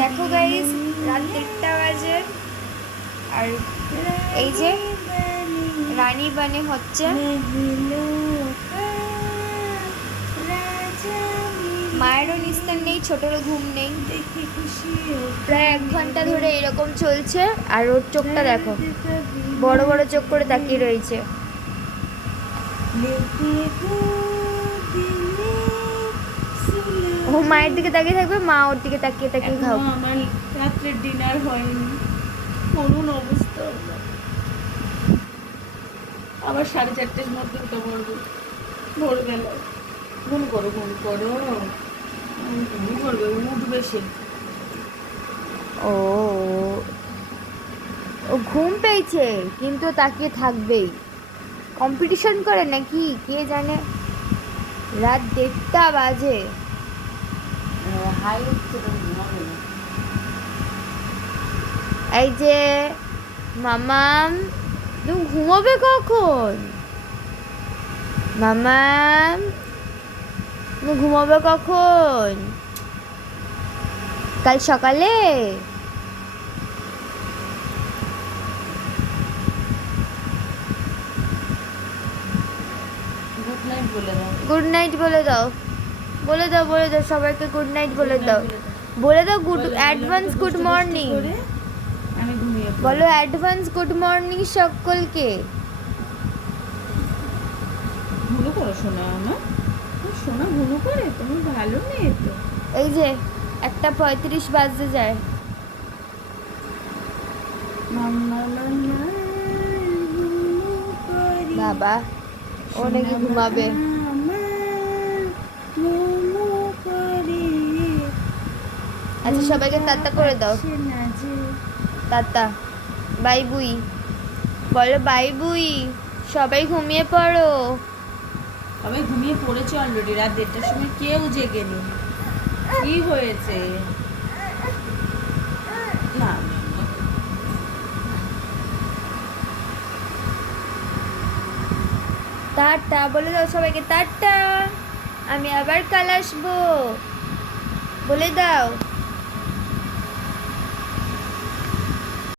দেখো গাইস রাত দেড়টা বাজে। আর এই যে, রানী বানে হচ্ছে। মায়েরও নিস্তার নেই, ছোটরও ঘুম নেই। প্রায় এক ঘণ্টা ধরে এরকম চলছে। আর ওর চোখটা দেখো, বড় বড় চোখ করে তাকিয়ে রয়েছে। ও মায়ের দিকে তাকিয়ে থাকবে মা ওর দিকে তাকিয়ে তাকিয়ে খাও আমার রাত্রের ডিনার হয়নি। করুন অবস্থা আবার সাড়ে চারটের মধ্যে উঠে পড়ব ঘুম করো ঘুম করো। ঘুম করবে উঠবে সে। ও ও ঘুম পেয়েছে কিন্তু তাকিয়ে থাকবেই। কম্পিটিশন করে নাকি? কে জানে? রাত দেড়টা বাজে। হাই এই যে মামাম তুমি ঘুমোবে কখন? মামাম তুমি ঘুমোবে কখন? কাল সকালে? গুড নাইট বলে দাও। গুড নাইট বলে দাও বলে দাও সবাইকে গুড নাইট বলে দাও। বলে দাও গুড অ্যাডভান্স গুড মর্নিং। বলো অ্যাডভান্স গুড মর্নিং সকলকে। ঘুমো করো শোনা আমার শোনা ঘুমো করে? তুমি ভালো মেয়ে তো। এই যে একটা পঁয়ত্রিশ বাজতে যায়। বাবা ও নাকি ঘুমাবে। আচ্ছা সবাইকে তাত্তা করে দাও। তাত্তা বাই বুই। বলো বাই বুই সবাই ঘুমিয়ে পড়ো। সবাই ঘুমিয়ে পড়েছে অলরেডি রাত দেড়টার সময় কেউ জেগেনি কি হয়েছে? না টাটা বলে দাও সবাইকে টাটা আমি আবার কাল আসব। বলে দাও।